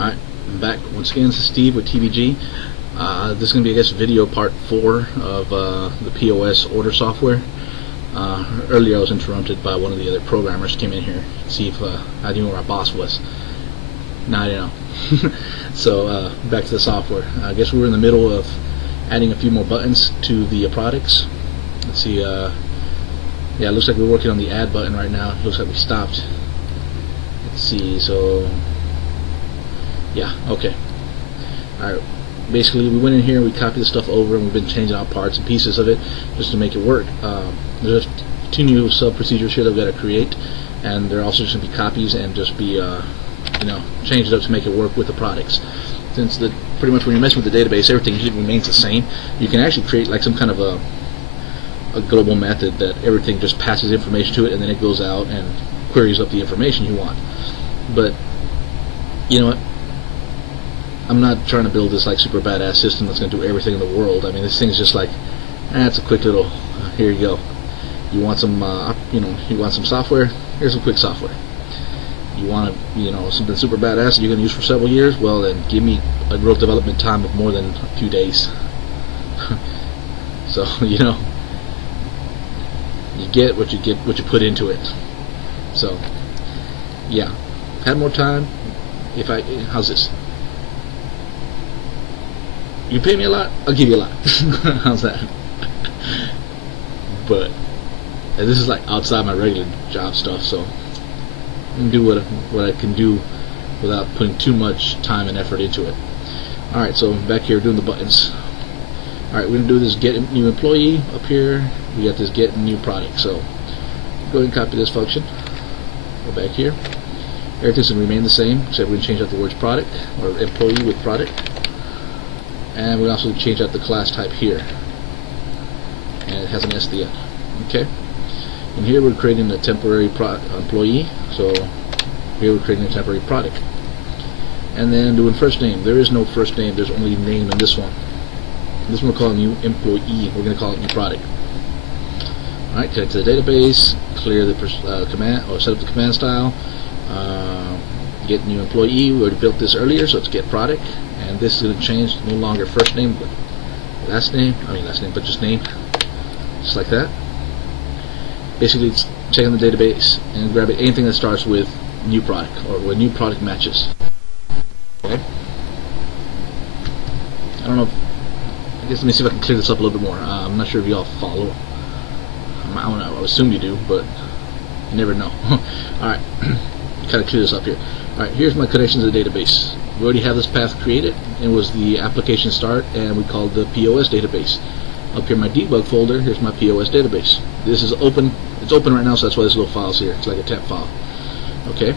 Alright, I'm back once again. This is Steve with TBG. This is going to be, I guess, video part 4 of the PoS Order software. Earlier I was interrupted by one of the other programmers came in here to see if I knew where our boss was. Now I didn't know. So back to the software. I guess we're in the middle of adding a few more buttons to the products. Let's see. Yeah, it looks like we're working on the add button right now. It looks like we stopped. Let's see. So yeah, okay. Alright, basically we went in here, we copied the stuff over, and we've been changing out parts and pieces of it just to make it work. There's 2 new sub procedures here that we've got to create, and they're also just going to be copies and just be changed up to make it work with the products. Since pretty much when you're messing with the database, everything remains the same, you can actually create like some kind of a global method that everything just passes information to it, and then it goes out and queries up the information you want. But you know what? I'm not trying to build this like super badass system that's going to do everything in the world. I mean, this thing's just like, it's a quick little, here you go. You want some, you want some software? Here's some quick software. You want something super badass that you're going to use for several years? Well, then give me a real development time of more than a few days. So you get what you put into it. So yeah, had more time. How's this? You pay me a lot, I'll give you a lot. How's that? But this is like outside my regular job stuff, so I can do what I can do without putting too much time and effort into it. Alright, so back here doing the buttons. Alright, we're going to do this get new employee up here. We got this get new product, so go ahead and copy this function. Go back here. Everything's going to remain the same, except we're going to change out the words product, or employee with product. And we also change out the class type here, and it has an S at the end. Okay, and here we're creating a temporary employee, so here we're creating a temporary product. And then doing first name, there is no first name, there's only name in this one. This one we're calling new employee, we're going to call it new product. Alright, connect to the database, clear the command, or set up the command style, get new employee. We already built this earlier, so it's get product. And this is going to change, no longer first name, but last name, but just name, just like that. Basically, it's checking the database and grabbing anything that starts with new product, or when new product matches. Okay. I don't know, I guess let me see if I can clear this up a little bit more. I'm not sure if y'all follow. I would assume you do, but you never know. Alright, kind of clear this up here. Alright, here's my connection to the database. We already have this path created. It was the application start, and we called the POS database. Up here in my debug folder, here's my POS database. This is open. It's open right now, so that's why this little file's here. It's like a temp file. Okay.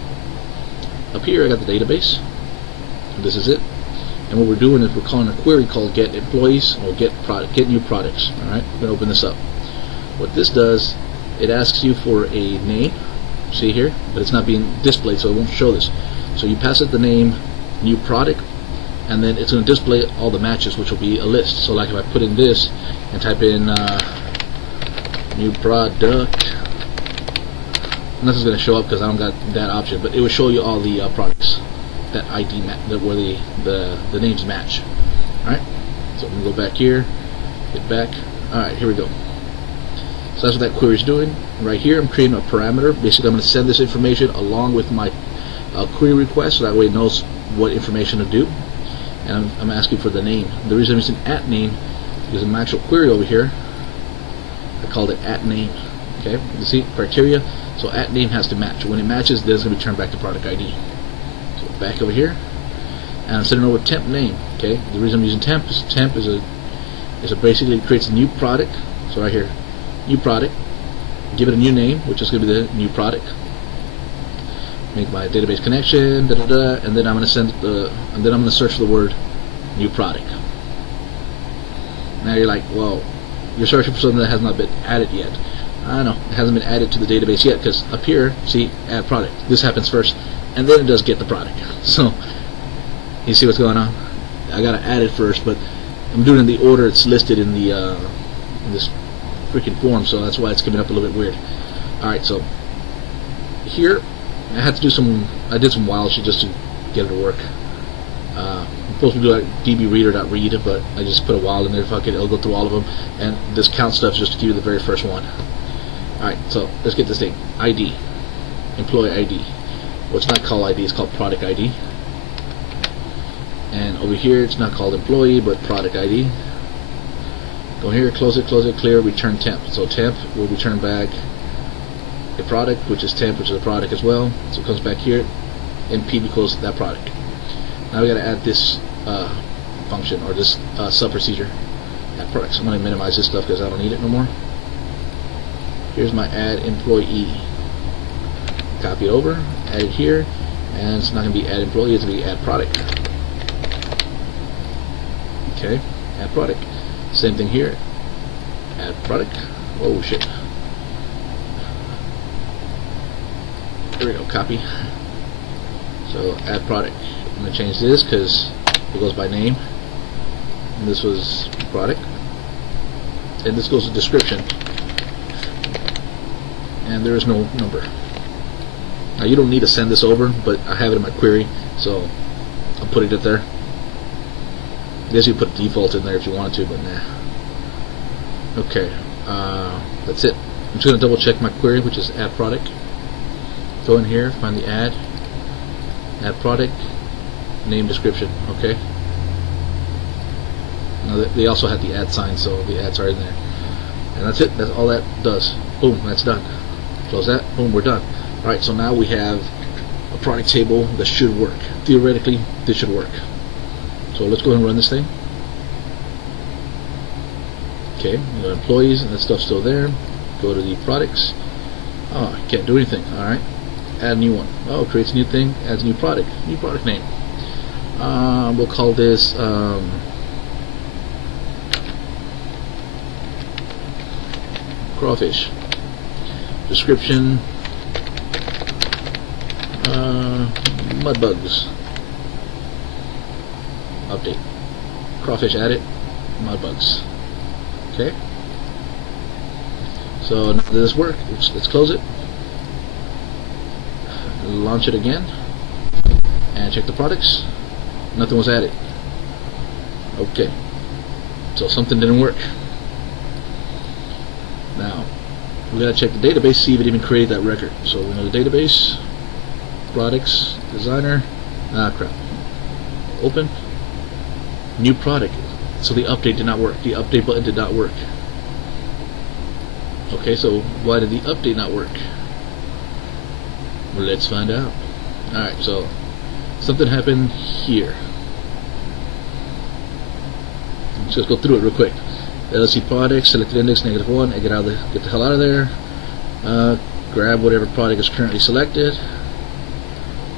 Up here I got the database. This is it. And what we're doing is we're calling a query called get employees, or get new products. Alright, we're gonna open this up. What this does, it asks you for a name. See here? But it's not being displayed, so it won't show this. So you pass it the name new product, and then it's going to display all the matches, which will be a list. So like if I put in this and type in new product, nothing's going to show up because I don't got that option, but it will show you all the products that ID where the names match. Alright, so I'm going to go back here, get back. Alright, here we go. So that's what that query is doing. Right here I'm creating a parameter. Basically I'm going to send this information along with my query request, so that way it knows what information to do. And I'm asking for the name. The reason I'm using at name is in my actual query over here, I called it at name. Okay, you see criteria. So at name has to match. When it matches, then it's going to be turned back to product ID. So back over here, and I'm setting over temp name. Okay, the reason I'm using temp is basically it creates a new product. So right here, new product. Give it a new name, which is going to be the new product. Make my database connection, and then I'm going to search the word new product. Now you're like, well, you're searching for something that has not been added yet. I know it hasn't been added to the database yet, because up here, see, add product. This happens first, and then it does get the product. So you see what's going on? I got to add it first, but I'm doing it in the order it's listed in the in this freaking form, so that's why it's coming up a little bit weird. All right, so here I had to do I did some wild shit just to get it to work. I'm supposed to do like dbreader.read, but I just put a while in there. Fuck it, it'll go through all of them. And this count stuff is just to give you the very first one. Alright, so let's get this thing. ID. Employee ID. Well, it's not called ID, it's called product ID. And over here, it's not called employee, but product ID. Go here, close it, clear, return temp. So temp will return back a product, which is temp, which is a product as well. So it comes back here, NP equals that product. Now we got to add this function, or this sub procedure. Add products. I'm going to minimize this stuff because I don't need it no more. Here's my add employee. Copy it over, add it here, and it's not going to be add employee, it's going to be add product. Okay, add product. Same thing here. Add product. Oh shit. There we go. Copy. So add product. I'm gonna change this because it goes by name. And this was product. And this goes to description. And there is no number. Now you don't need to send this over, but I have it in my query, so I'll put it there. I guess you put default in there if you wanted to, but nah. Okay, that's it. I'm just going to double check my query, which is add product. Go in here, find the add product, name, description. Okay. Now they also had the add sign, so the ads are in there. And that's it. That's all that does. Boom, that's done. Close that. Boom, we're done. Alright, so now we have a product table that should work. Theoretically, this should work. So let's go ahead and run this thing. Okay, we got employees and that stuff's still there. Go to the products. Oh, I can't do anything. Alright, add a new one. Oh, creates a new thing, adds a new product name. We'll call this crawfish. Description, mud bugs. Update. Crawfish added, mud bugs. Okay. So now does this work? Let's close it. Launch it again. And check the products. Nothing was added. Okay. So something didn't work. Now we gotta check the database, see if it even created that record. So we go to the database, products, designer. Ah crap. Open. New product. So the update did not work. The update button did not work. Okay, so why did the update not work? Well, let's find out. Alright, so something happened here. Let's just go through it real quick. LC products, selected index -1, get the hell out of there. Grab whatever product is currently selected.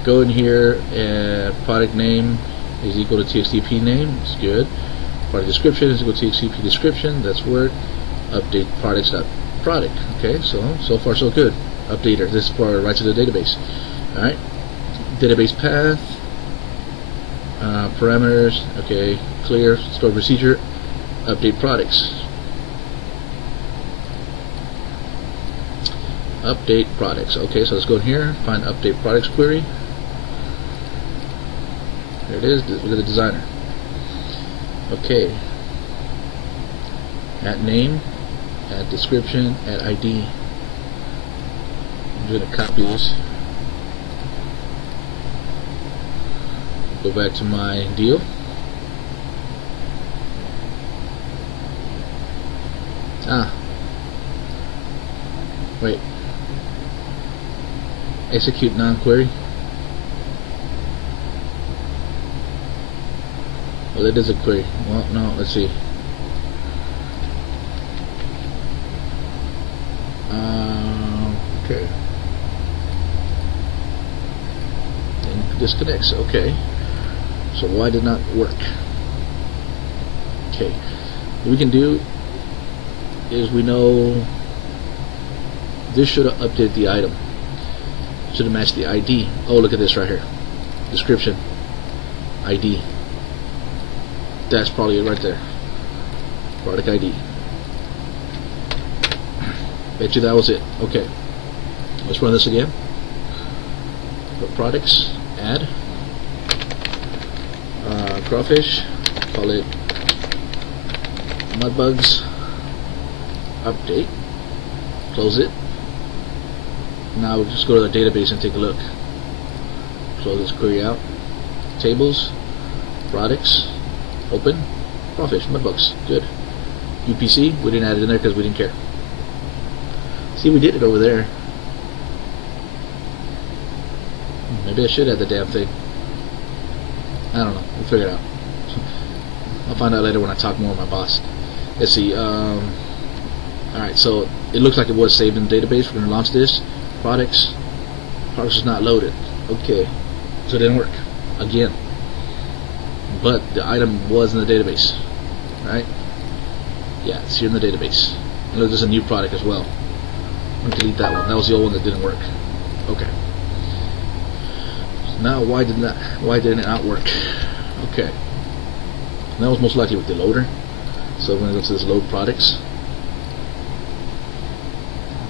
Go in here and product name is equal to txtp name. It's good. Product description is equal to txtp description. That's word. Update products.product. Okay, so far so good. Updater. This is for right to the database. All right. Database path. Parameters. Okay. Clear. Store procedure. Update products. Update products. Okay, so let's go in here. Find update products query. There it is. Look at the designer. Okay. Add name, add description, add ID. I'm going to copy this. Go back to my deal. Wait. Execute non-query. Well, it is a query. Well, no, let's see. Okay. And disconnects. Okay. So why did not work? Okay. What we can do is we know this should have updated the item. Should have matched the ID. Oh, look at this right here. Description. ID. That's probably it right there. Product ID. Bet you that was it. Okay. Let's run this again. Go products. Add. crawfish, call it mudbugs update, close it. Now we'll just go to the database and take a look. Close this query out. Tables, products, open, crawfish, mudbugs, good. UPC, we didn't add it in there because we didn't care. See, we did it over there. Maybe I should add the damn thing. I don't know. We'll figure it out. I'll find out later when I talk more with my boss. Let's see. Alright, so it looks like it was saved in the database. We're going to launch this. Products. Products is not loaded. Okay. So it didn't work. Again. But the item was in the database. Right? Yeah, it's here in the database. And look, there's a new product as well. I'm going to delete that one. That was the old one that didn't work. Okay. Now, why didn't it not work? Okay. That was most likely with the loader. So I'm going to go to this load products.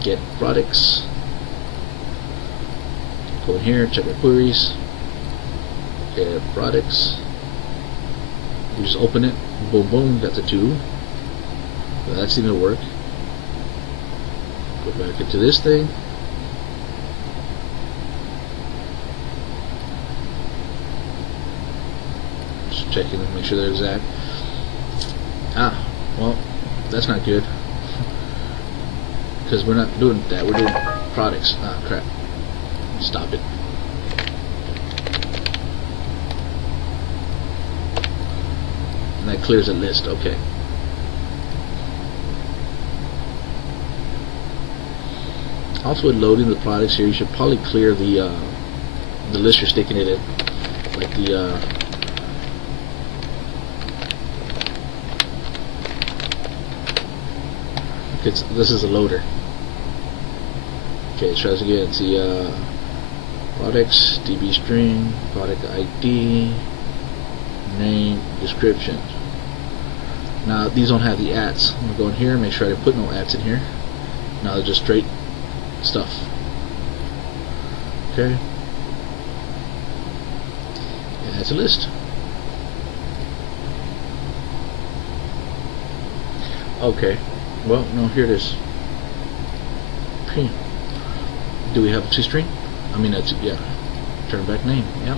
Get products. Go in here, check our queries. Get products. You just open it. Boom, boom. That's a 2. So that seemed to work. Go back into this thing. Just checking to make sure they're exact. Ah, well, that's not good. Because we're not doing that. We're doing products. Ah, crap. Stop it. And that clears a list. Okay. Also, with loading the products here, you should probably clear the list you're sticking it in, like the this is a loader. Okay, let's try this again. See, products, DB string, product ID, name, description. Now these don't have the ats. I'm gonna go in here, make sure I didn't put no ats in here. Now they're just straight stuff. Okay. And that's a list. Okay. Well, no, here it is. Okay. Do we have a toString? I mean, that's, yeah. Turn back name. Yep.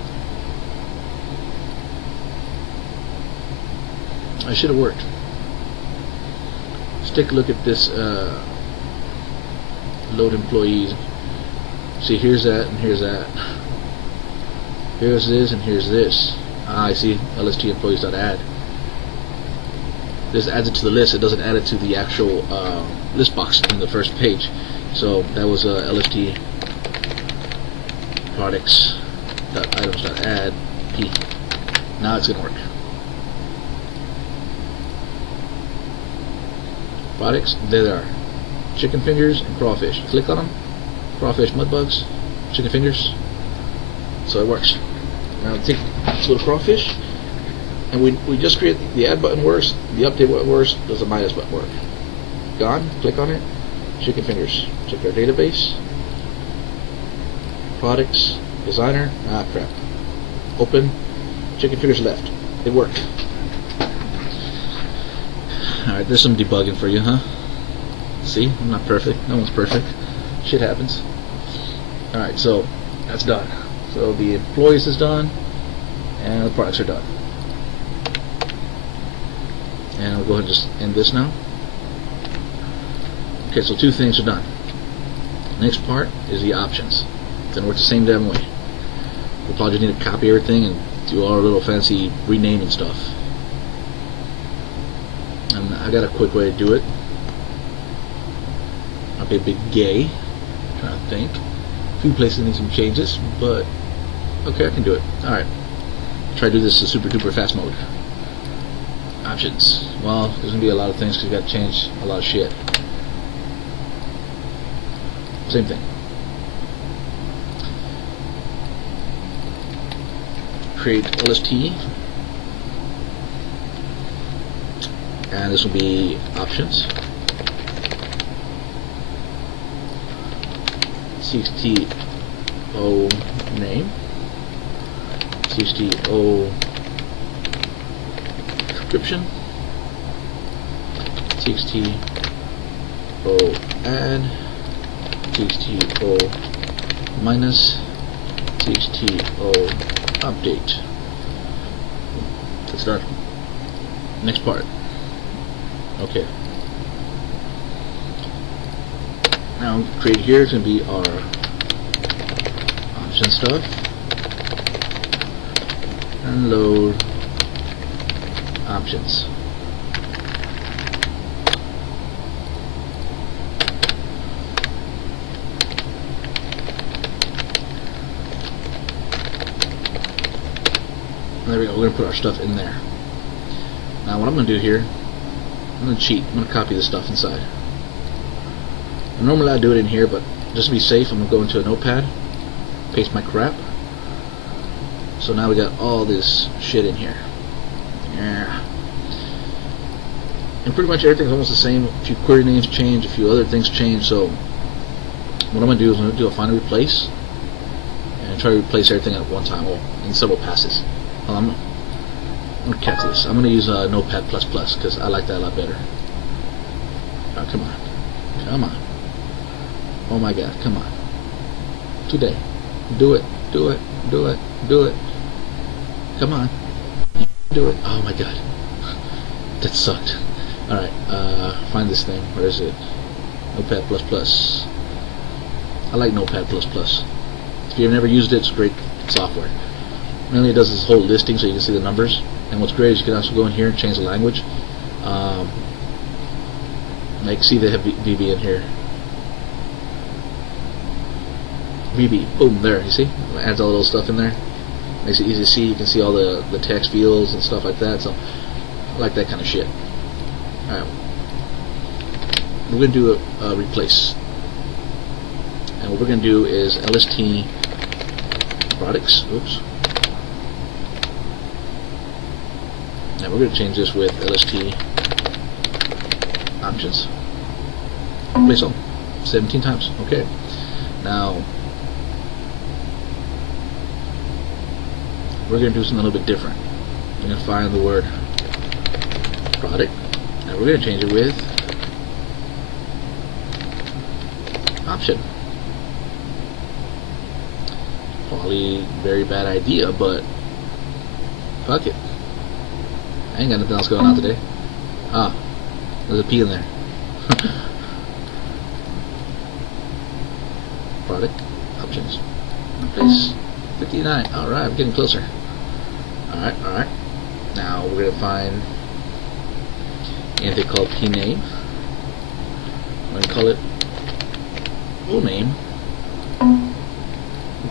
I should have worked. Let's take a look at this load employees. See, here's that and here's that. Here's this and here's this. Ah, I see. LST employees.add. This adds it to the list. It doesn't add it to the actual list box in the first page. So that was LST products.items.add p. Now it's gonna work. Products, there they are. Chicken fingers and crawfish. Click on them. Crawfish, mudbugs, chicken fingers. So it works. Now take this little crawfish, and we just create the add button works, the update button works, does the minus button work? Gone. Click on it. Chicken fingers. Check our database. Products, designer. Ah, crap. Open. Chicken fingers left. It worked. Alright, there's some debugging for you, huh? See, I'm not perfect. No one's perfect. Shit happens. Alright, so that's done. So the employees is done, and the products are done. And I'll go ahead and just end this now. Okay, so 2 things are done. Next part is the options. It's gonna work the same damn way. We'll probably need to copy everything and do all our little fancy renaming stuff. And I got a quick way to do it. I'll be a bit gay. Trying to think. A few places need some changes, but okay, I can do it. Alright. Try to do this in super duper fast mode. Options. Well, there's gonna be a lot of things because you got to change a lot of shit. Same thing. Create LST, and this will be options. CXTO name, CXTO description, txt o add, txt o minus, txt o update. That's done. Next part. Okay. Now create here is going to be our option stuff, and load options. And there we go. We're going to put our stuff in there. Now what I'm going to do here, I'm going to cheat. I'm going to copy this stuff inside. And normally I do it in here, but just to be safe, I'm going to go into a notepad, paste my crap. So now we got all this shit in here. Yeah. And pretty much everything's almost the same. A few query names change, a few other things change. So what I'm going to do is I'm going to do a find and replace, and try to replace everything at one time, or in several passes. I'm going to catch this. I'm going to use Notepad++ because I like that a lot better. Oh, come on. Come on. Oh my god, come on. Today. Do it. Do it. Do it. Do it. Come on. Do it. Oh my god. That sucked. Alright, find this thing. Where is it? Notepad++. I like Notepad++. If you've never used it, it's great software. Mainly it does this whole listing so you can see the numbers. And what's great is you can also go in here and change the language. Like, see they have VB in here. VB, boom, there, you see? It adds all the little stuff in there. Makes it easy to see. You can see all the text fields and stuff like that. So I like that kind of shit. Alright. We're going to do a replace. And what we're going to do is LST products. Oops. Now we're going to change this with LST options. Replace all 17 times. Okay. Now we're going to do something a little bit different. We're going to find the word product. Now we're going to change it with option. Probably very bad idea, but fuck it. I ain't got nothing else going on today. Ah, there's a P in there. Product options. Replace 59. Alright, we're getting closer. Alright, alright. Now we're going to find anything called P name. We're going to call it full name.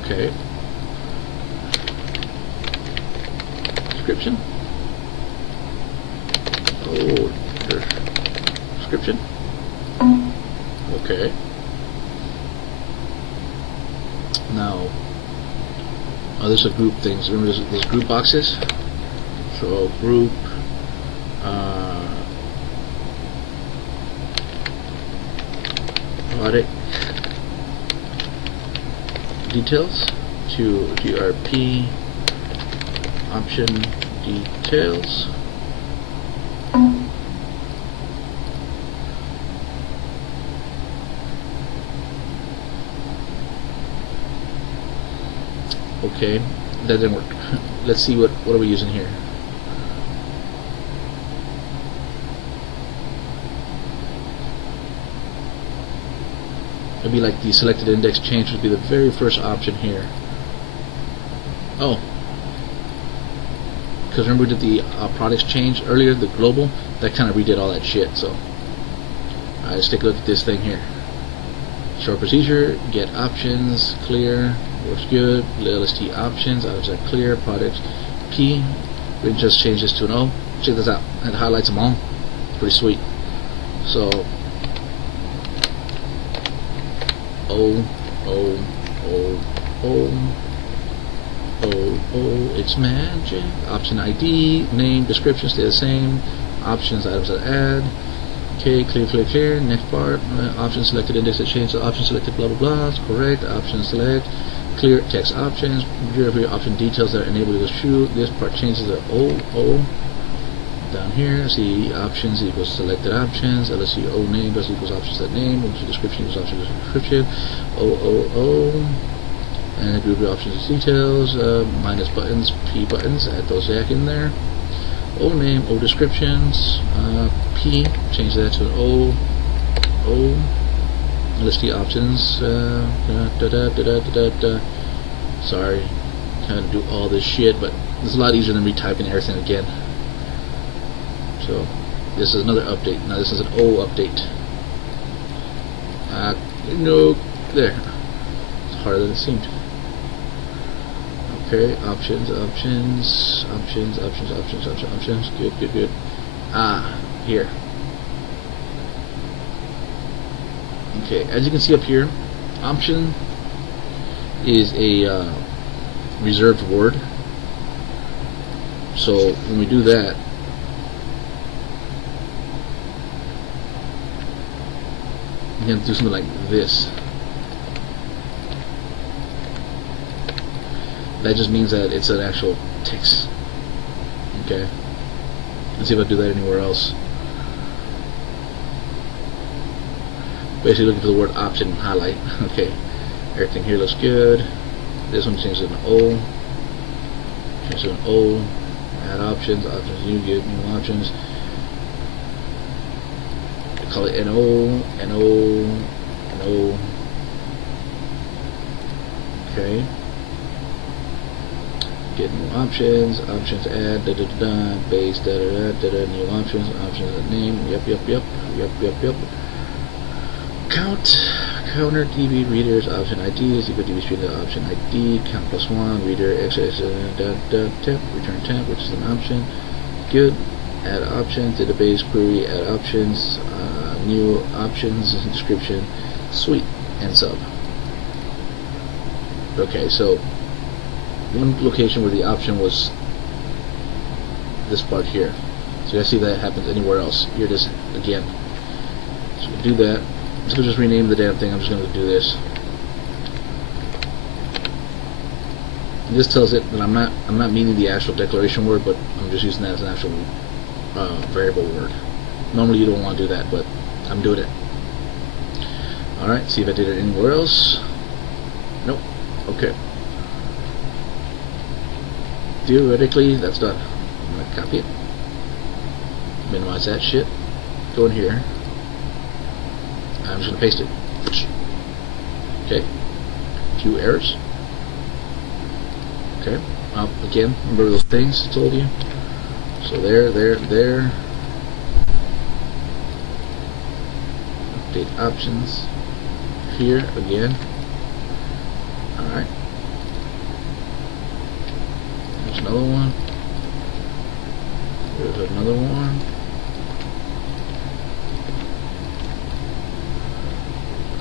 Okay. Description. Oh, description. Okay. Now, there's a group things. Remember, there's group boxes. So group. Product details to GRP option details. Okay, that didn't work. Let's see what are we using here. It'd be like the selected index change would be the very first option here. Oh, because remember we did the products change earlier, the global, that kind of redid all that shit. So let's take a look at this thing here. Short procedure, get options, clear, works good. LST options, items are clear, products P. We can just change this to an O. Check this out, it highlights them all. Pretty sweet. So O, it's magic. Option ID, name, description stay the same. Options, items that add. Okay, clear. Next part, option selected, index that change. So option selected, blah blah blah. It's correct. Option select, clear text options. Your option details that are enabled is true. This part changes to O. Down here, see options equals selected options, LSC O name plus equals options that name, LSC description equals options description, O, and group of options details, minus buttons, P buttons, add those back in there. O name, O descriptions, P, change that to an O, LSD options, sorry, kind of do all this shit, but it's a lot easier than retyping everything again. So this is another update. Now this is an O update. No, there. It's harder than it seemed. Okay, options. Good. Here. Okay, as you can see up here, option is a reserved word. So when we do that, you can do something like this. That just means that it's an actual text. Okay. Let's see if I do that anywhere else. Basically looking for the word option and highlight. Okay. Everything here looks good. This one changes to an O. Change to an O. Add options. Options new, get new options. Call it NO. Okay. Get new options add, base, new options name, yep. Counter DB readers, option ID is equal to DB stream option ID, count +1, reader, XS, temp, return temp, which is an option. Good. Add options, database query, add options, new options, description, sweet, and sub. Okay, so one location where the option was this part here. So you guys see that happens anywhere else. Here it is again. So we'll do that. I'm just gonna rename the damn thing. I'm just gonna do this. And this tells it that I'm not meaning the actual declaration word, but I'm just using that as an actual variable word. Normally you don't want to do that, but I'm doing it. Alright, see if I did it anywhere else. Nope. Okay. Theoretically, that's done. I'm going to copy it. Minimize that shit. Go in here. I'm just going to paste it. Okay. Few errors. Okay. Again, remember those things I told you? So there. Update options. Here again. Alright. There's another one. There's another one.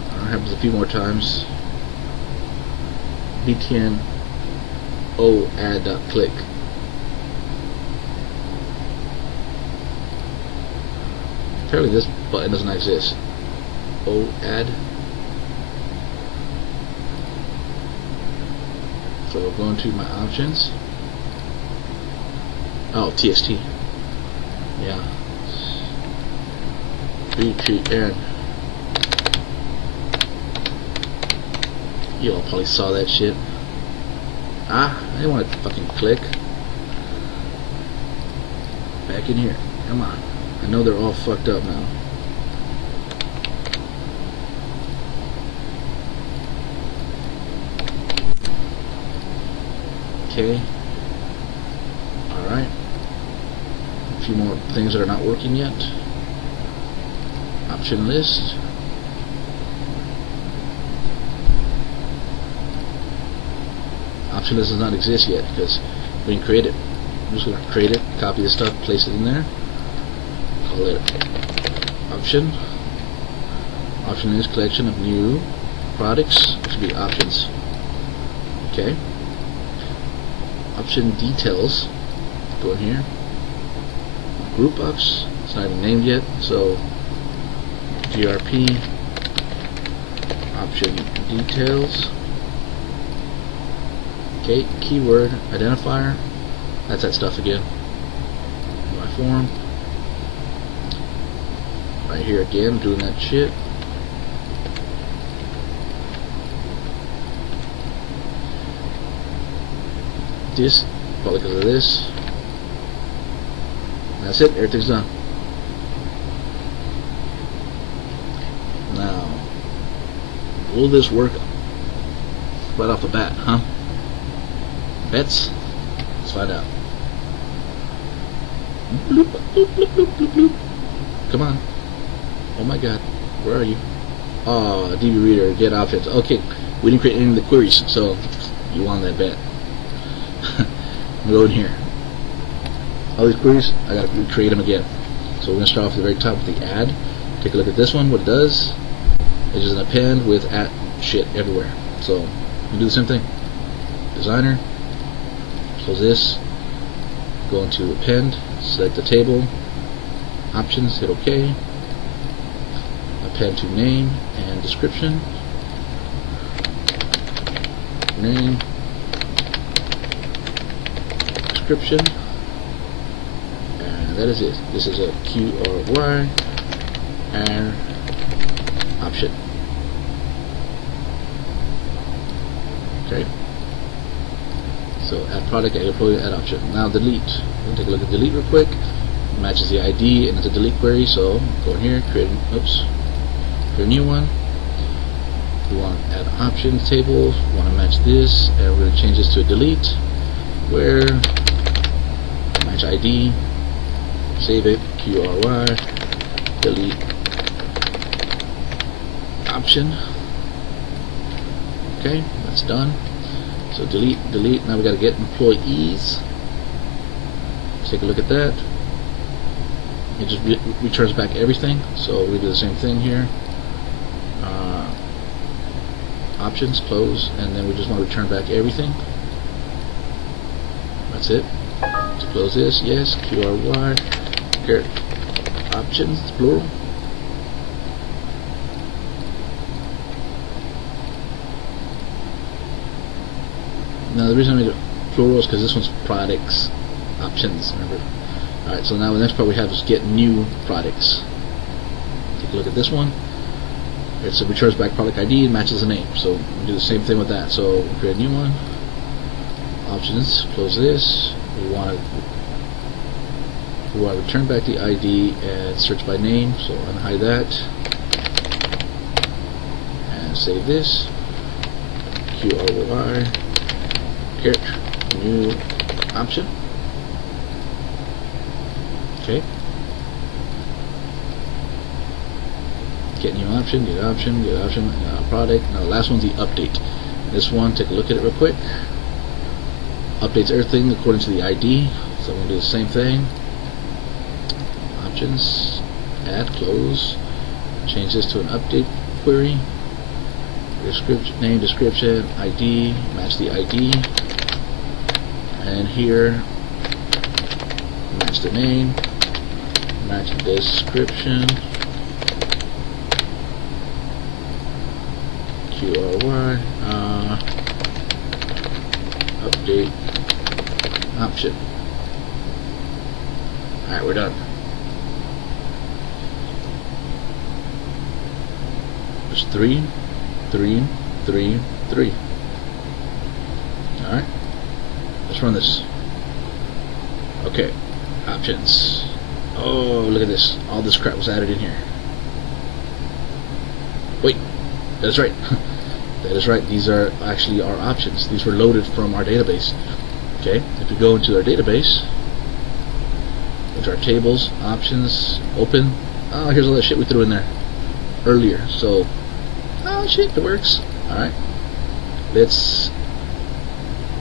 It happens a few more times. btn o add.click. Apparently this button doesn't exist. O add. So we're going to my options. Oh, TXT. Yeah. btn. You all probably saw that shit. I didn't want to fucking click. Back in here. Come on. I know they're all fucked up now. Okay. Alright. A few more things that are not working yet. Option list. Option list does not exist yet because we didn't create it. I'm just going to create it, copy the stuff, place it in there. Call it option. Option is collection of new products. It should be options. Okay. Option details. Go in here. Group ups. It's not even named yet, so GRP. Option details. Okay. Keyword identifier. That's that stuff again. My form. Right here again, doing that shit. This, probably because of this. That's it, everything's done. Now, will this work right off the bat, huh? Bets? Let's find out. Bloop, bloop, bloop, bloop, bloop, bloop. Come on. Oh my god, where are you? Oh, DB reader, get options. Okay, we didn't create any of the queries, so you won that bet. Go in here. All these queries, I gotta recreate them again. So we're gonna start off at the very top with the add. Take a look at this one. What it does, it's just an append with at shit everywhere. So we do the same thing. Designer, close this, go into append, select the table, options, hit OK, append to name and description, name, description, and that is it. This is a QRY and option. Okay. So add product, add employee, add option. Now delete. We'll take a look at delete real quick. It matches the ID and it's a delete query. So go in here, create a new one. We want to add options table. We want to match this, and we're going to change this to a delete. Where match ID, save it, QRY, delete option. Okay, that's done. So delete. Now we got to get employees. Let's take a look at that. It just returns back everything. So we do the same thing here. Options, close, and then we just want to return back everything. That's it. To close this, yes, QRY, options, plural. Now the reason I make it plural is because this one's products, options, remember? Alright, so now the next part we have is get new products. Take a look at this one. It returns back product ID and matches the name. So we do the same thing with that. So we create a new one. Options, close this. We want to return back the ID and search by name. So unhide that and save this. QRY. New option. Okay. Get new option, get option, get option, product. Now the last one's the update. This one, take a look at it real quick. Updates everything according to the ID. So I'm going to do the same thing. Options, add, close. Change this to an update query. Description, name, description, ID, match the ID. And here, match the name, match the description. QRY, update option. Alright, we're done. There's 3, 3, 3, 3. Alright, let's run this. Okay, options. Oh, look at this. All this crap was added in here. Wait. That's right. That is right. These are actually our options. These were loaded from our database. Okay. If we go into our database, into our tables, options, open. Oh, here's all that shit we threw in there earlier. So, oh shit, it works. All right. Let's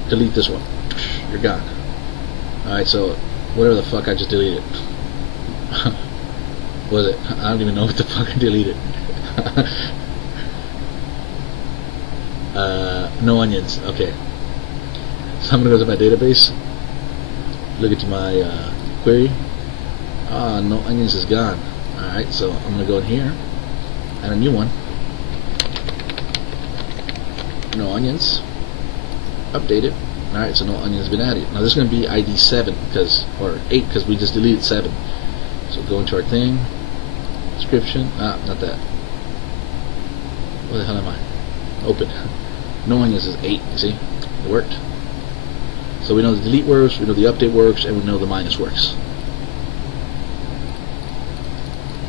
delete this one. You're gone. All right. So, whatever the fuck I just deleted. Was it? I don't even know what the fuck I deleted. No onions. Okay. So I'm gonna go to my database, look into my query. No onions is gone. Alright, so I'm gonna go in here, add a new one. No onions. Update it. Alright, so no onion has been added. Now this is going to be ID 7 or 8 because we just deleted 7. So go into our thing, description. Not that. Where the hell am I? Open. No onions is 8. You see, it worked. So we know the delete works, we know the update works, and we know the minus works.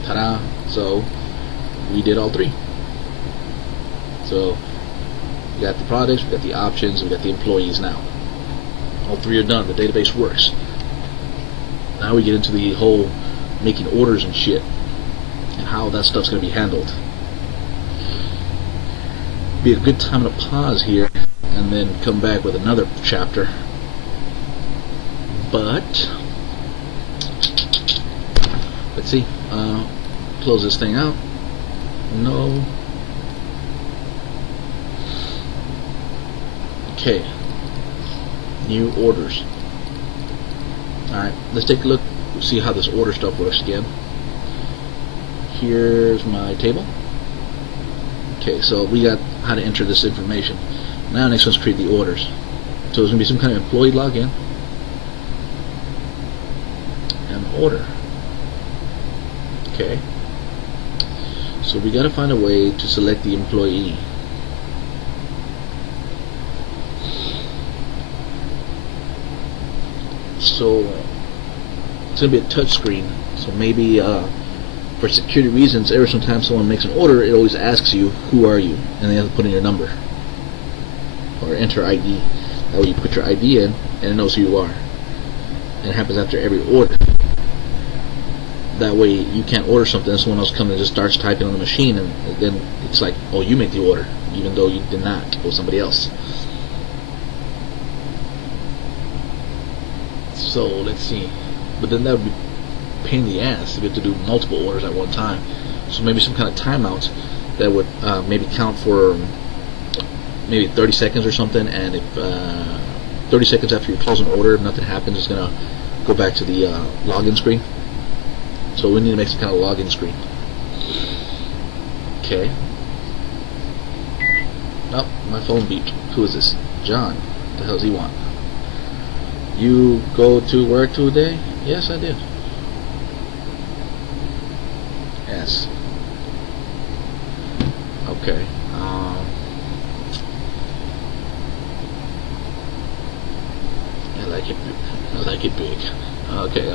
Ta-da! So we did all 3. So we got the products, we got the options, we got the employees now. All 3 are done. The database works. Now we get into the whole making orders and shit, and how that stuff's going to be handled. Be a good time to pause here and then come back with another chapter. But let's see. Close this thing out. No. Okay. New orders. Alright, let's take a look, see how this order stuff works again. Here's my table. Okay, so we got how to enter this information. Now next one's create the orders. So there's going to be some kind of employee login and order. Okay. So we got to find a way to select the employee. So it's going to be a touch screen. So maybe for security reasons, every time someone makes an order, it always asks you, who are you? And they have to put in your number or enter ID. That way you put your ID in and it knows who you are. And it happens after every order. That way you can't order something and someone else comes and just starts typing on the machine, and then it's like, oh, you make the order, even though you did not. It was somebody else. So let's see. But then that would be a pain in the ass to get to do multiple orders at one time. So maybe some kind of timeout that would maybe count for maybe 30 seconds or something, and if 30 seconds after you close an order, if nothing happens, it's going to go back to the login screen. So we need to make some kind of login screen. Okay. Oh, my phone beeped. Who is this? John. What the hell does he want? You go to work today? Yes, I did. Yes. Okay. I like it. I like it big. Okay.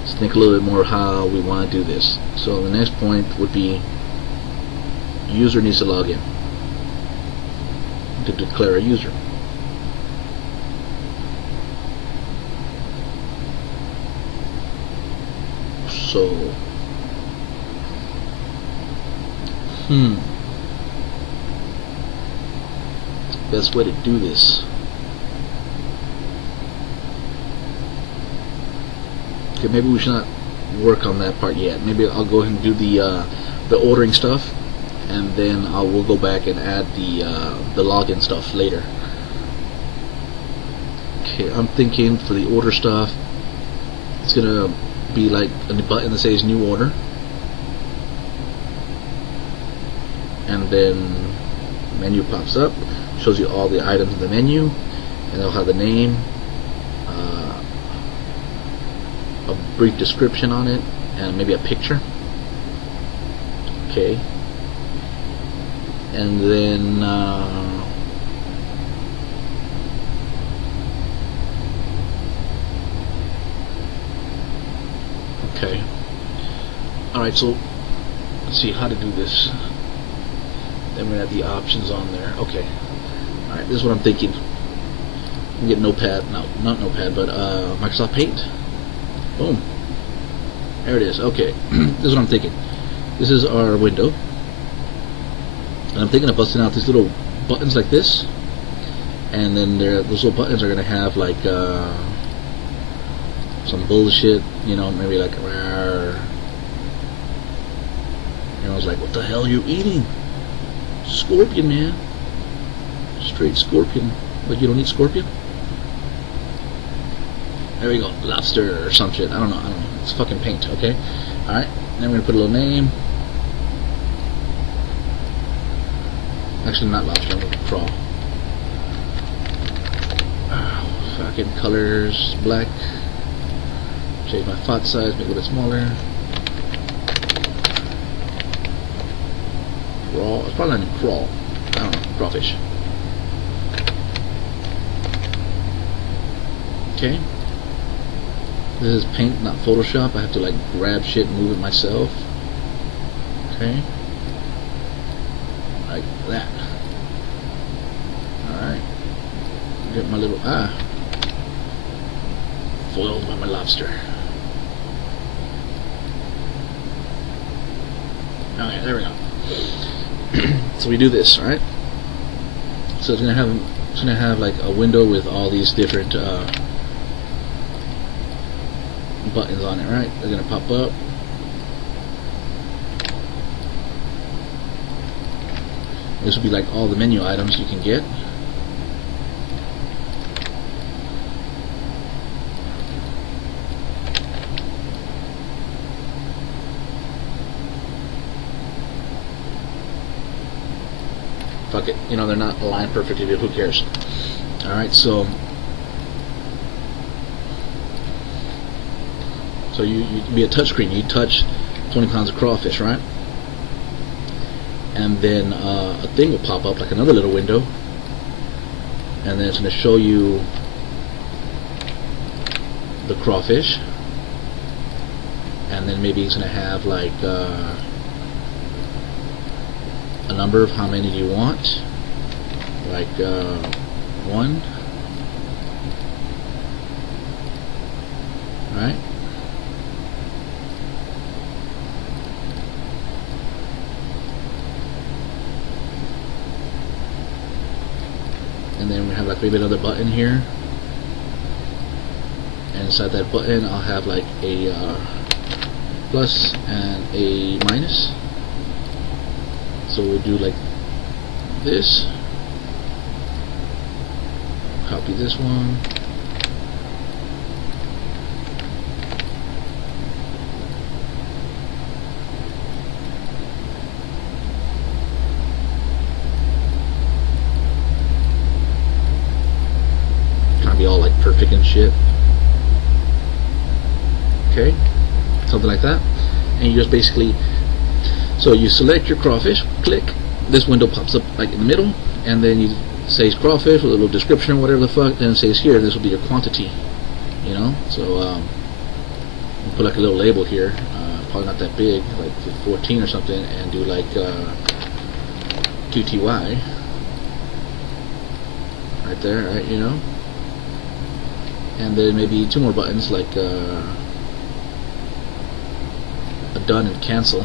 Let's think a little bit more how we want to do this. So the next point would be user needs to log in to declare a user. So best way to do this. Okay, maybe we should not work on that part yet. Maybe I'll go ahead and do the ordering stuff, and then we'll go back and add the login stuff later. Okay, I'm thinking for the order stuff, it's gonna be like a button that says new order, and then menu pops up, shows you all the items in the menu, and it'll have the name, a brief description on it, and maybe a picture. Okay, and then okay, alright, so let's see how to do this. Then we have the options on there. Okay, alright, this is what I'm thinking. Get Notepad, no, not Notepad, but Microsoft Paint. Boom. There it is. Okay. This is what I'm thinking. This is our window. And I'm thinking of busting out these little buttons like this. And then those little buttons are going to have like some bullshit, you know, maybe like, rawr. You know, I was like, what the hell are you eating? Scorpion, man. Straight scorpion. But you don't eat scorpion? There we go, lobster or some shit. I don't know. It's fucking paint, okay? Alright, then we're gonna put a little name. Actually, not lobster, I'm gonna crawl. Again, colors, black. Change my font size, make it a little bit smaller. Crawl, it's probably not even crawl. I don't know, crawfish. Okay. This is paint, not Photoshop. I have to like grab shit and move it myself. Okay. Like that. Alright. Get my little foiled by my lobster. Okay, there we go. So we do this, alright? So it's gonna have like a window with all these different buttons on it, right? They're gonna pop up. This will be like all the menu items you can get. Fuck it, you know, they're not aligned perfectly, but who cares? Alright, so you be a touchscreen. You touch 20 pounds of crawfish, right? And then a thing will pop up like another little window, and then it's going to show you the crawfish, and then maybe it's going to have like a number of how many do you want, like 1, right? And then we have like maybe another button here, and inside that button I'll have like a plus and a minus. So we'll do like this, copy this one, trying to be all like perfect and shit. Okay, something like that, and you just basically, so you select your crawfish, click, this window pops up like in the middle, and then you say crawfish with a little description or whatever the fuck, then it says here, this will be your quantity, you know. So you put like a little label here, probably not that big, like 14 or something, and do like QTY right there, right, you know. And then maybe 2 more buttons like a done and cancel.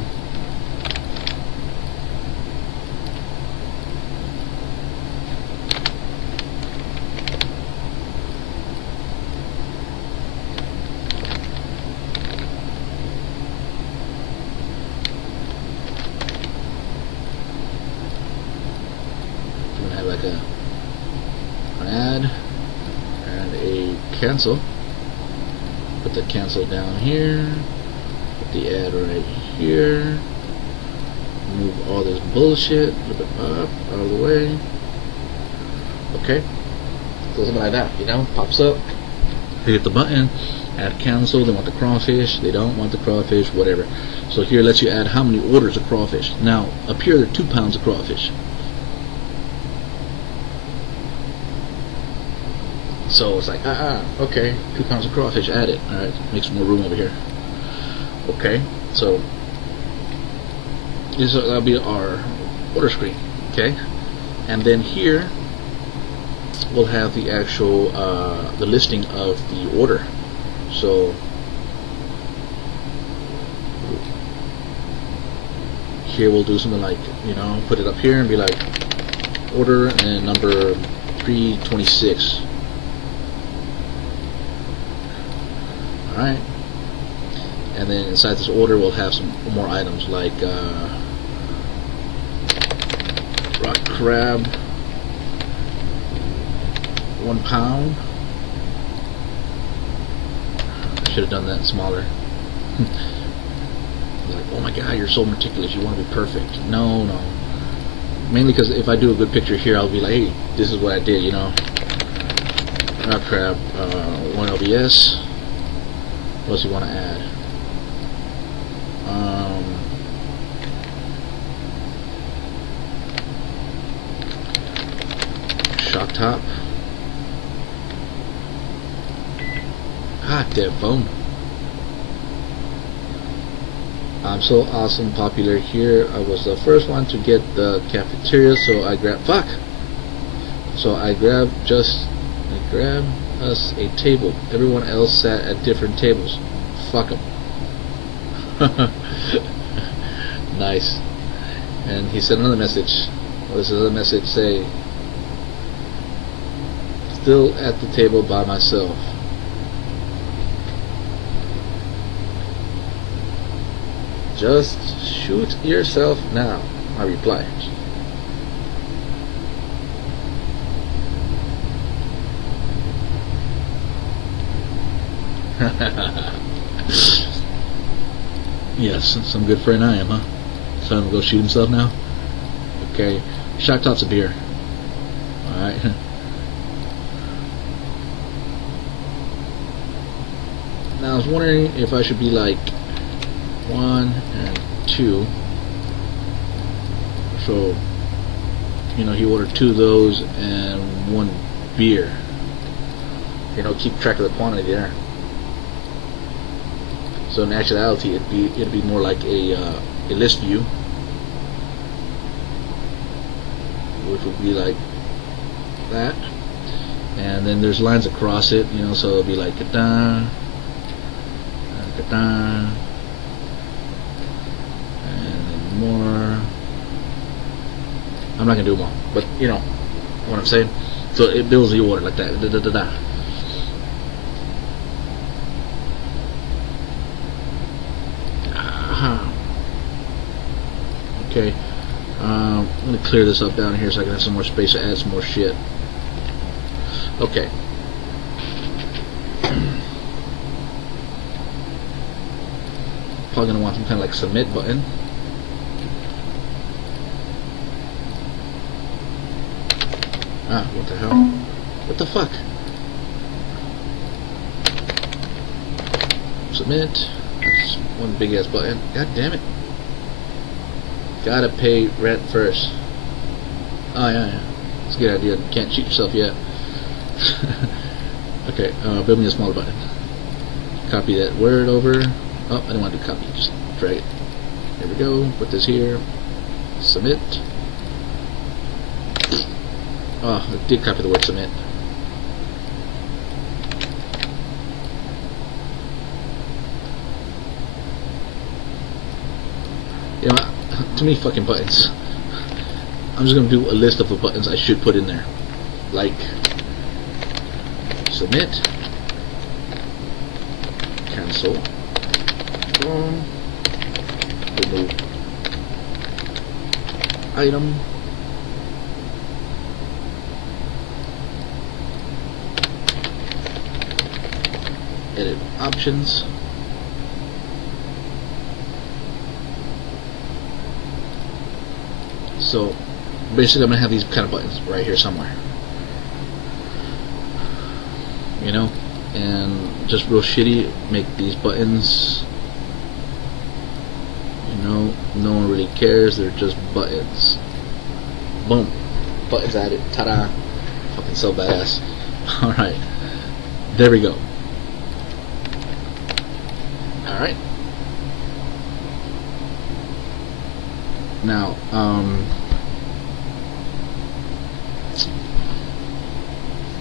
Like an add and a cancel. Put the cancel down here, put the add right here, move all this bullshit, flip it up, out of the way. Okay, so something like that, you know, pops up. They hit the button, add cancel, they want the crawfish, they don't want the crawfish, whatever. So here it lets you add how many orders of crawfish. Now up here there are 2 pounds of crawfish. So it's like, okay, 2 pounds of crawfish added. Alright, make some more room over here. Okay, so that'll be our order screen. Okay, and then here we'll have the actual the listing of the order. So here we'll do something like, you know, put it up here and be like order and number 326. Alright, and then inside this order we'll have some more items like rock crab, 1 pound. I should have done that smaller. Like, oh my god, you're so meticulous, you want to be perfect. No, mainly because if I do a good picture here, I'll be like, hey, this is what I did, you know. crap. One LBS. What else you want to add? Shock top. Hot damn phone. I'm so awesome popular here. I was the first one to get the cafeteria, so I grabbed I grabbed us a table. Everyone else sat at different tables. Fuck them. Nice. And he sent another message. What does another message say? Still at the table by myself. Just shoot yourself now, I replied. Yes, some good friend I am, huh? So I'm gonna go shoot himself now? Okay, shock top's a beer. Alright. Now I was wondering if I should be like 1 and 2. So, you know, he ordered 2 of those and 1 beer. You know, keep track of the quantity there. So in actuality, it'd be more like a list view, which would be like that, and then there's lines across it. You know, so it'll be like da da. More. I'm not gonna do them all, but you know what I'm saying. So it builds the order like that. Da, da, da, da. Okay, I'm gonna clear this up down here so I can have some more space to add some more shit. Okay. Probably gonna want some kind of like submit button. Ah, what the hell? What the fuck? Submit. That's one big ass button. God damn it. Gotta pay rent first. Oh yeah. It's a good idea. Can't shoot yourself yet. Okay, build me a smaller button. Copy that word over. Oh, I don't want to do copy, just drag it. There we go. Put this here. Submit. Oh, I did copy the word submit. You know, too many fucking buttons. I'm just gonna do a list of the buttons I should put in there. Like submit, cancel, remove item, edit options, so basically I'm gonna have these kind of buttons right here somewhere, you know, and just real shitty make these buttons, you know, no one really cares, they're just buttons. Boom, buttons added, ta-da, fucking so badass. Alright, there we go. Alright, now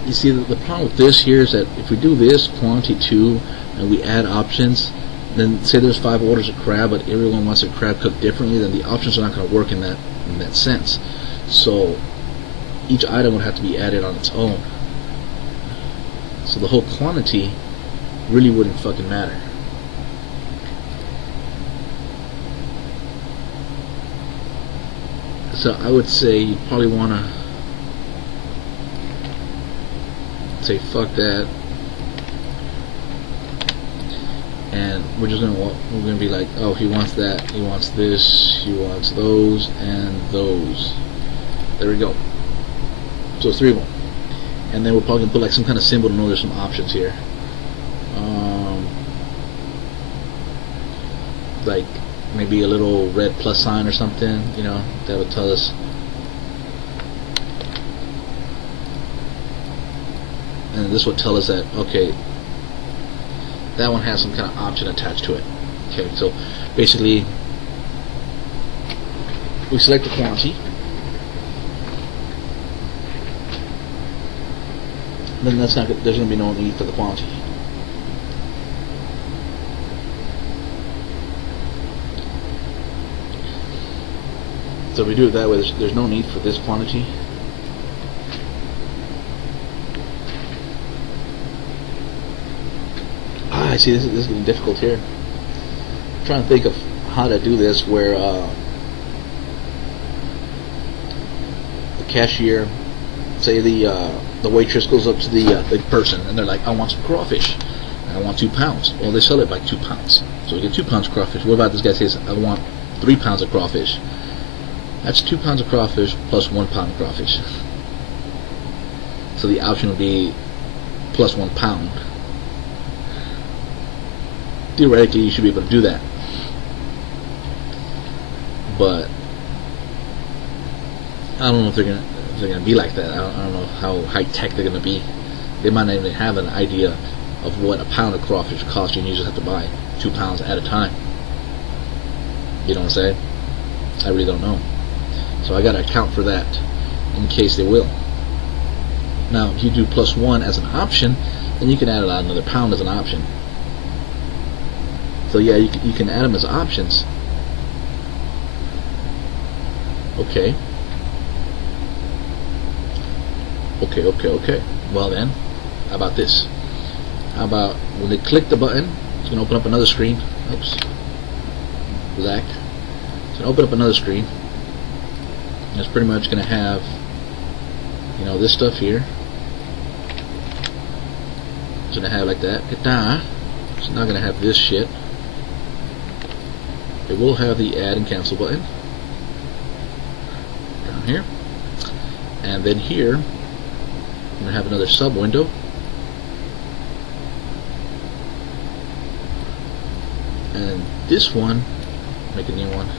you see the problem with this here is that if we do this quantity 2 and we add options, then say there's 5 orders of crab but everyone wants their crab cooked differently, then the options are not going to work in that sense. So each item would have to be added on its own, so the whole quantity really wouldn't fucking matter. So I would say you probably want to say fuck that, and we're gonna be like, oh, he wants that, he wants this, he wants those and those. There we go. So it's 3 of them. and then we're probably gonna put like some kind of symbol to know there's some options here. Like maybe a little red plus sign or something, you know, that would tell us. And this would tell us that, okay, that one has some kind of option attached to it. Okay, so basically we select the quantity, then there's going to be no need for the quantity. So if we do it that way, there's no need for this quantity. I see, this is getting difficult here. I'm trying to think of how to do this where the cashier, say the waitress goes up to the person and they're like, I want some crawfish. I want 2 pounds. Well, they sell it by 2 pounds. So we get 2 pounds of crawfish. What about this guy says, I want 3 pounds of crawfish? That's 2 pounds of crawfish plus 1 pound of crawfish. So the option would be plus 1 pound. Theoretically, you should be able to do that. But I don't know if they're gonna be like that. I don't know how high tech they're gonna be. They might not even have an idea of what a pound of crawfish costs you, and you just have to buy 2 pounds at a time. You know what I'm saying? I really don't know. So I gotta account for that in case they will. Now, if you do plus 1 as an option, then you can add another pound as an option. So yeah, you can add them as options. Okay. Okay. Well then, how about this? How about when they click the button, it's going to open up another screen. Oops. Black. It's going to open up another screen. And it's pretty much going to have, you know, this stuff here. It's going to have like that. It's not going to have this shit. It will have the add and cancel button down here, and then here I'm going to have another sub window, and this one, make a new one.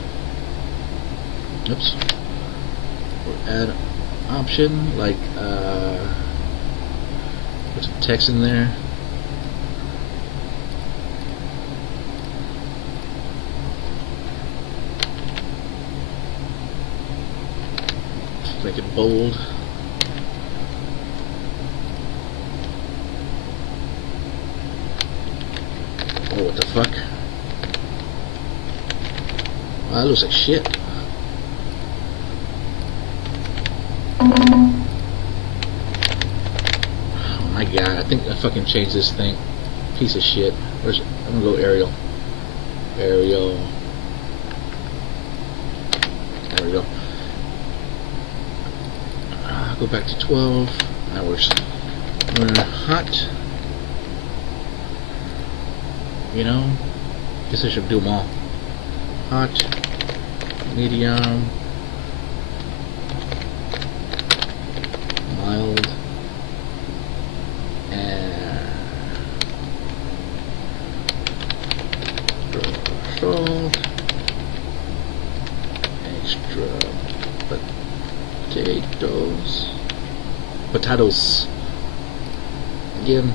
Oops. We'll add option, like put some text in there. Make it bold. Oh, what the fuck? Wow, that looks like shit. Oh my god, I think I fucking changed this thing. Piece of shit. Where's it? I'm gonna go Arial. Arial. There we go. Go back to 12. That works. We're hot. You know, guess I should do them all. Hot, medium, mild, and salt, extra potatoes. Again,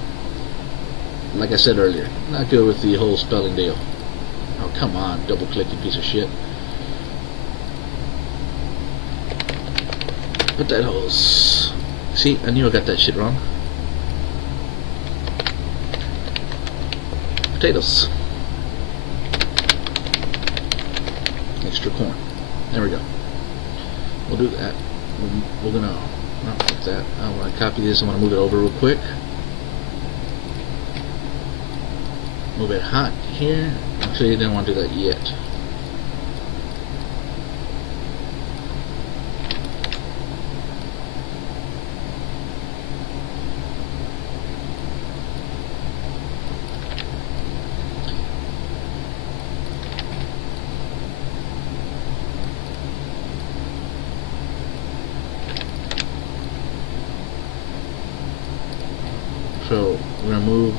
like I said earlier, not good with the whole spelling deal. Oh, come on, double click, you piece of shit. Potatoes. See, I knew I got that shit wrong. Potatoes. Extra corn. There we go. We'll do that. We're gonna not like that. I want to copy this. I want to move it over real quick. Move it hot here. Actually, I didn't want to do that yet. So we're gonna move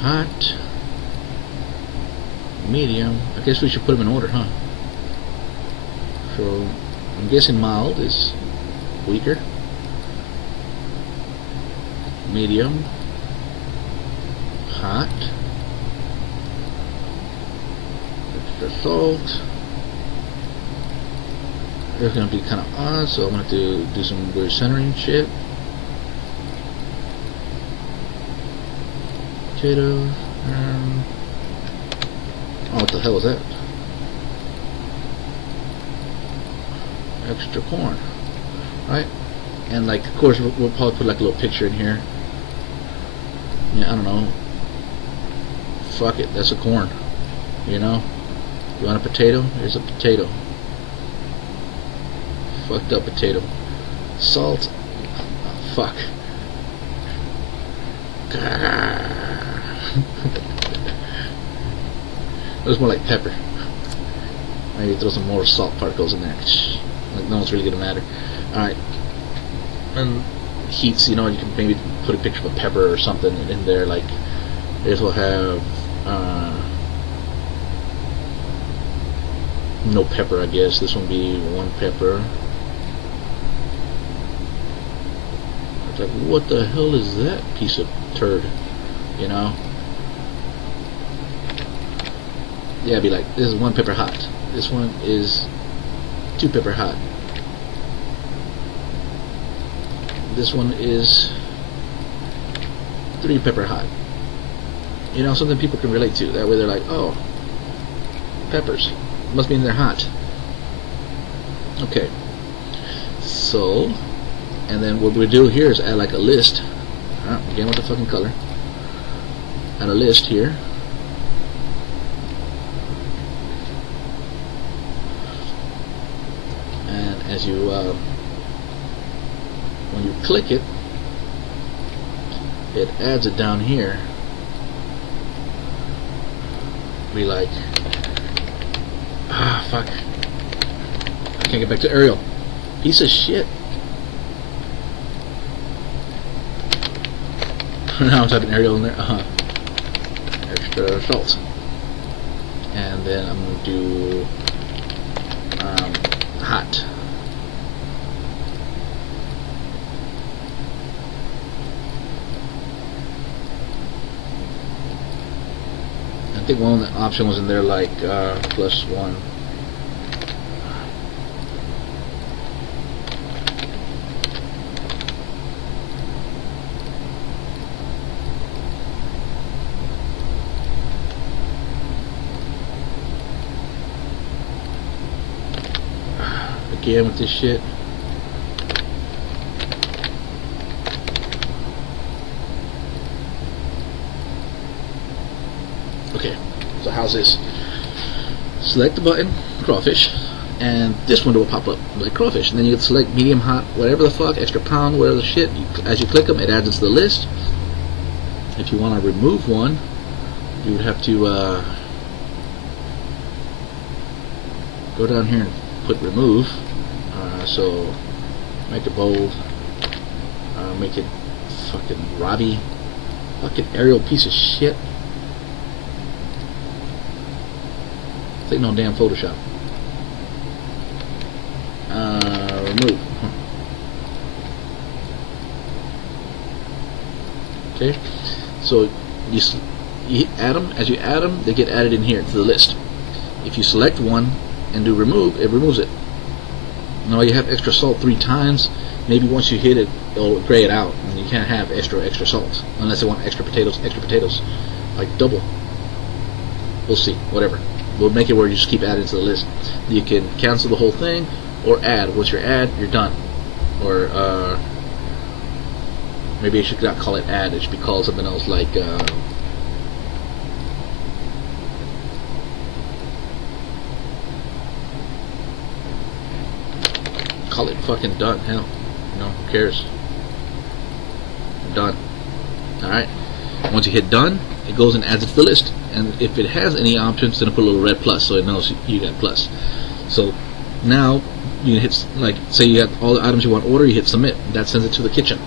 hot, medium. I guess we should put them in order, huh? So I'm guessing mild is weaker, medium, hot, extra salt. It's gonna be kind of odd, so I'm gonna have to do some weird centering shit. Potatoes. Oh, what the hell is that? Extra corn, right? And like, of course, we'll probably put like a little picture in here. Yeah, I don't know. Fuck it, that's a corn. You know? You want a potato? Here's a potato. Fucked up potato. Salt. Oh, fuck. It was more like pepper. Maybe throw some more salt particles in there. Like, no one's really gonna matter. Alright. And heats, you know, you can maybe put a picture of a pepper or something in there. Like, this will have no pepper, I guess. This one will be one pepper. It's like, what the hell is that piece of turd? You know? Yeah, be like, this is one pepper hot. This one is two pepper hot. This one is three pepper hot. You know, something people can relate to. That way they're like, oh, peppers. Must mean they're hot. Okay. So, and then what we do here is add like a list. Again with the fucking color. Add a list here. And as you, when you click it, it adds it down here. Be like, ah, fuck. I can't get back to Arial. Piece of shit. Now I'm typing Arial in there. Extra salt. And then I'm going to do hot. I think one option was in there like +1. Again with this shit. Okay, so how's this? Select the button, crawfish, and this window will pop up like crawfish, and then you can select medium, hot, whatever the fuck, extra pound, whatever the shit. As you click them, it adds it to the list. If you want to remove one, you would have to go down here and put remove. So make it bold, make it fucking Robbie, fucking Arial piece of shit. Take no damn Photoshop. Remove. Okay, so you add them. As you add them, they get added in here to the list. If you select one and do remove, it removes it. Now you have extra salt 3 times. Maybe once you hit it, it'll gray it out, and you can't have extra salt unless they want extra potatoes, like double. We'll see. Whatever. We'll make it where you just keep adding to the list. You can cancel the whole thing or add. Once you add, you're done. Or maybe I should not call it add. It should be called something else like call it fucking done. Hell, you know, who cares? Done. Alright. Once you hit done, it goes and adds it to the list. And if it has any options, then it'll put a little red plus so it knows you got plus. So now you can hit, like, say you have all the items you want to order, you hit submit. That sends it to the kitchen.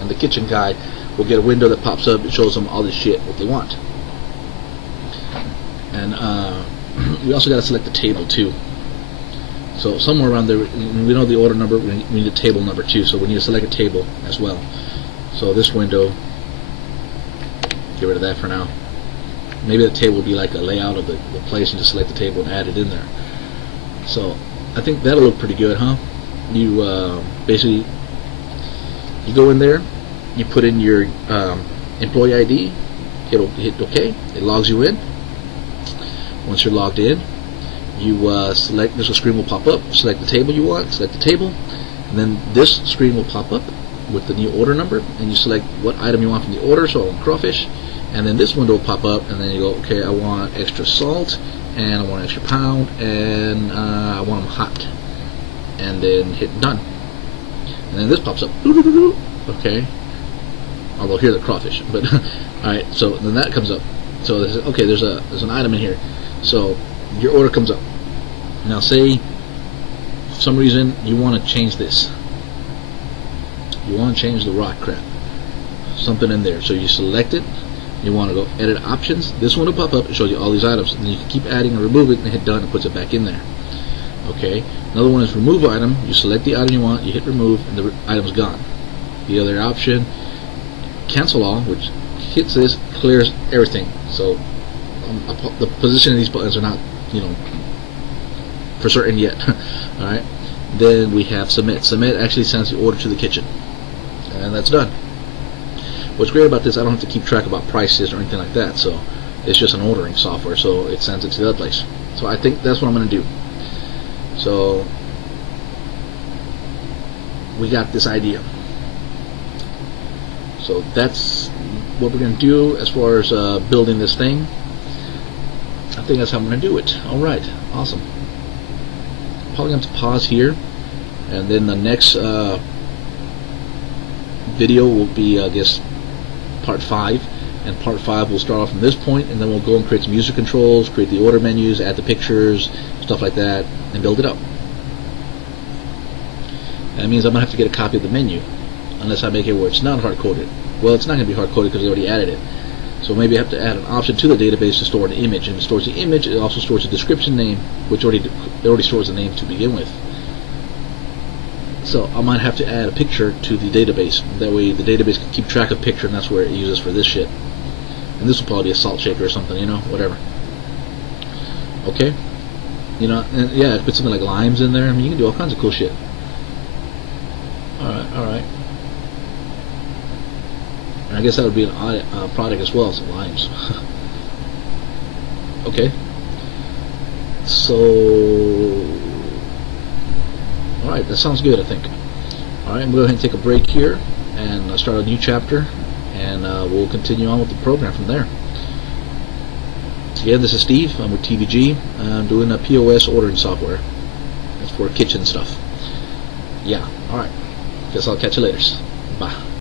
And the kitchen guy will get a window that pops up. It shows them all the shit what they want. And we also got to select the table too. So somewhere around there, we know the order number, we need a table number too, so we need to select a table as well. So this window, get rid of that for now. Maybe the table would be like a layout of the place, and just select the table and add it in there. So I think that'll look pretty good, huh? You basically, you go in there, you put in your employee ID, hit OK, it logs you in. Once you're logged in, you select, this screen will pop up, select the table you want, select the table, and then this screen will pop up with the new order number, and you select what item you want from the order. So I want crawfish, and then this window will pop up, and then you go, okay, I want extra salt, and I want an extra pound, and I want them hot, and then hit done, and then this pops up, okay, although here's the crawfish, but alright, so then that comes up. So this is, okay, there's an item in here, so your order comes up. Now say for some reason you want to change this, you want to change the rock crab, something in there, so you select it, you want to go edit options, this one will pop up, it shows you all these items, and then you can keep adding and removing and hit done, and puts it back in there. Okay, another one is remove item. You select the item you want, you hit remove, and the item's gone. The other option, cancel all, which hits this, clears everything. So the position of these buttons are not, for certain yet. Alright, then we have submit. Submit actually sends the order to the kitchen, and that's done. What's great about this, I don't have to keep track about prices or anything like that, so it's just an ordering software, so it sends it to the other place. So I think that's what I'm going to do. So we got this idea. So that's what we're going to do as far as building this thing. I think that's how I'm going to do it. Alright, awesome. Probably going to have to pause here, and then the next video will be, I guess, part 5, and part 5 will start off from this point, and then we'll go and create some user controls, create the order menus, add the pictures, stuff like that, and build it up. That means I'm going to have to get a copy of the menu, unless I make it where it's not hard-coded. Well, it's not going to be hard-coded because they already added it. So maybe I have to add an option to the database to store an image, and it stores the image, it also stores a description name, which it already stores the name to begin with. So I might have to add a picture to the database. That way the database can keep track of picture, and that's where it uses for this shit. And this will probably be a salt shaker or something, whatever. Okay? And yeah, put something like limes in there. I mean, you can do all kinds of cool shit. Alright. And I guess that would be an product as well, some limes. Okay. So, alright, that sounds good, I think. Alright, I'm going to go ahead and take a break here and start a new chapter, and we'll continue on with the program from there. Again, this is Steve. I'm with TVG. I'm doing a PoS ordering software. That's for kitchen stuff. Yeah, alright. Guess I'll catch you later. Bye.